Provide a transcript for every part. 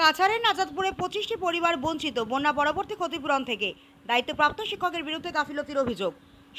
কাছাড়ের নাজাদপুরে 25টি পরিবার বঞ্চিত বন্যা পরবর্তী ক্ষতিপূরণ থেকে। দায়িত্বপ্রাপ্ত শিক্ষকের বিরুদ্ধে গাফিলতির অভিযোগ।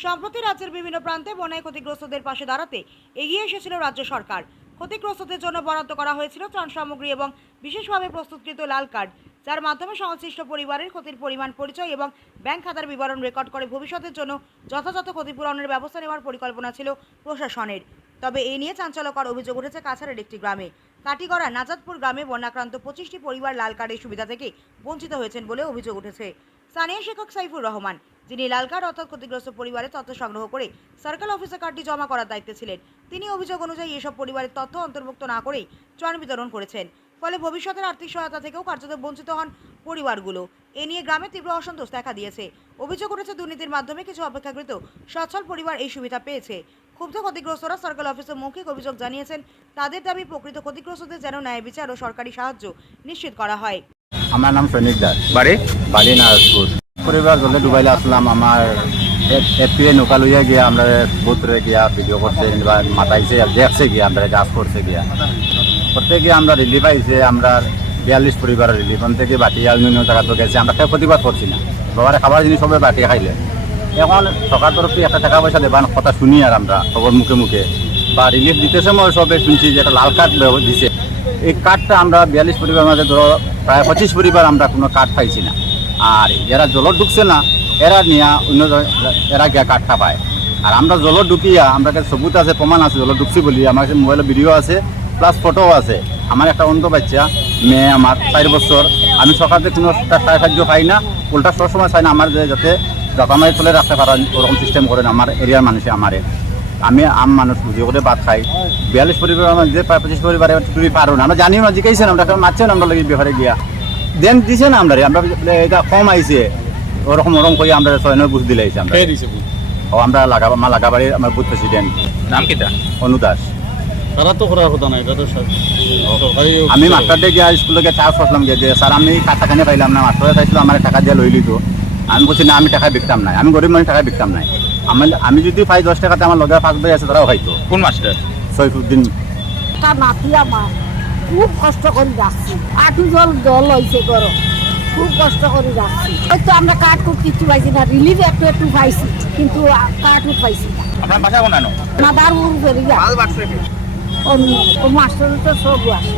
সম্প্রতি রাজ্যের বিভিন্ন প্রান্তে বন্যায় ক্ষতিগ্রস্তদের পাশে দাঁড়াতে এগিয়ে এসেছিল রাজ্য সরকার। ক্ষতিগ্রস্তদের জন্য বরাদ্দ করা হয়েছিল ত্রাণ সামগ্রী এবং বিশেষভাবে প্রস্তুতকৃত লাল কার্ড, যার মাধ্যমে সংশ্লিষ্ট পরিবারের ক্ষতির পরিমাণ, পরিচয় এবং ব্যাংক খাতার বিবরণ রেকর্ড করে ভবিষ্যতের জন্য যথাযথ ক্ষতিপূরণের ব্যবস্থা নেওয়ার পরিকল্পনা ছিল প্রশাসনের। তবে এই নিয়ে চাঞ্চল্যকর অভিযোগ উঠেছে কাছাড়ের একটি গ্রামে। কাটিগড়া নাজাদপুর গ্রামে বন্যাক্রান্ত 25টি পরিবার লাল কার্ডের সুবিধা থেকে বঞ্চিত হয়েছেন বলে অভিযোগ উঠেছে। স্থানীয় শিক্ষক সাইফুর রহমান, যিনি লাল কার্ড অর্থাৎ ক্ষতিগ্রস্ত পরিবারের তথ্য সংগ্রহ করে সার্কেল অফিসে কার্ডটি জমা করার দায়িত্বে ছিলেন, তিনি অভিযোগ অনুযায়ী এসব পরিবারের তথ্য অন্তর্ভুক্ত না করেই ত্রাণ বিতরণ করেছেন। ফলে ভবিষ্যতের আর্থিক সহায়তা থেকেও কার্যত বঞ্চিত হন পরিবারগুলো। এ নিয়ে গ্রামে তীব্র অসন্তোষ দেখা দিয়েছে। অভিযোগ উঠেছে দুর্নীতির মাধ্যমে কিছু অপেক্ষাকৃত সচ্ছল পরিবার এই সুবিধা পেয়েছে। ক্ষুব্ধ ক্ষতিগ্রস্তরা সার্কেল অফিসে মৌখিক অভিযোগ জানিয়েছেন। তাদের দাবি প্রকৃত ক্ষতিগ্রস্তদের যেন ন্যায় বিচার ও সরকারি সাহায্য নিশ্চিত করা হয়। আমার নাম সৈনিক দাস, বাড়ি নারাজপুর। পরিবার জলে ডুবাইলে আসলাম। আমার এপিএ নৌকা লইয়া গিয়া আমরা বুথরে গিয়া ভিডিও করছে বা মাতাইছে দেখছে গিয়া আমরা গাছ করছে গিয়া করতে গিয়ে আমরা রিলিফ আইছে। আমরা 42 পরিবারের রিলিফ থেকে বাটিয়া অন্য জায়গা তো গেছে। আমরা কেউ প্রতিবাদ করছি না, বাবারে খাবার জিনিস সবাই বাটিয়া খাইলে। এখন সরকার তরফে একটা টাকা পয়সা দেবার কথা শুনি আর আমরা খবর মুখে মুখে বা রিলিফ দিতে সময় সবে শুনছি যে একটা লাল কার্ড দিছে। এই কার্ডটা আমরা 42 পরিবার মাঝে ধরো প্রায় 25 পরিবার আমরা কোনো কার্ড পাইছি না। আর যারা জল ঢুকছে না এরা নিয়ে অন্য এরা গিয়া কার্ডটা পায়। আর আমরা জল ঢুকিয়া আমরা কাছে সবুত আছে, প্রমাণ আছে জল ঢুকছি বলি। আমার কাছে মোবাইলে ভিডিও আছে, প্লাস ফটোও আছে। আমার একটা অন্ধ বাচ্চা মেয়ে, আমার 4 বছর। আমি সকালে কোনো সাহায্য পাই না, উল্টা সবসময় চাই না আমার যাতে যাতামাই তুলে রাখতে পারা ওরকম সিস্টেম করেন আমার এরিয়ার মানুষে। আমি আম মানুষ বুঝি করে ভাত খাই। 42 পরিবার যে 25 পরিবারে তুমি পারো না, আমরা জানিও না, জিজ্ঞাসেন আমরা মারছেন আমরা লাগে ব্যাপারে গিয়া দেন দিছে না আমরা এটা কম আইছে ওরকম করে আমরা 6-9 বুঝ দিলাইছি আমরা। ও আমরা লাগাবাড়ি আমার বুথ প্রেসিডেন্ট। নাম কিটা? অনু দাস। তারা তো করার কথা না, এটা তো সরকারি। আমি মাস্টারদের গিয়া স্কুলে গিয়ে চার্জ করলাম যে স্যার আমি টাকাখানে পাইলাম না, মাস্টারে চাইছিল আমার টাকা দিয়ে লইলি তো। আমি বলছি না, আমি টাকা বিকতাম নাই, আমি গরিব মানুষ টাকা বিকতাম নাই। আমি যদি পাই 10 টাকাতে আমার লগে 5 ভাই আছে তারাও হয়তো। কোন মাস্টার? সৈফুদ্দিন। তার নাতি আমার খুব কষ্ট করে যাচ্ছি, আটু জল হয়েছে গরম, খুব কষ্ট করে যাচ্ছি। হয়তো আমরা কাঠ কুট কিছু পাইছি না, রিলিফ একটু পাইছি, কিন্তু কাঠ উঠ পাইছি না। আপনার বাসা কোন? না, দারুণ বেরিয়ে ও মাস্টার তো সব আসে।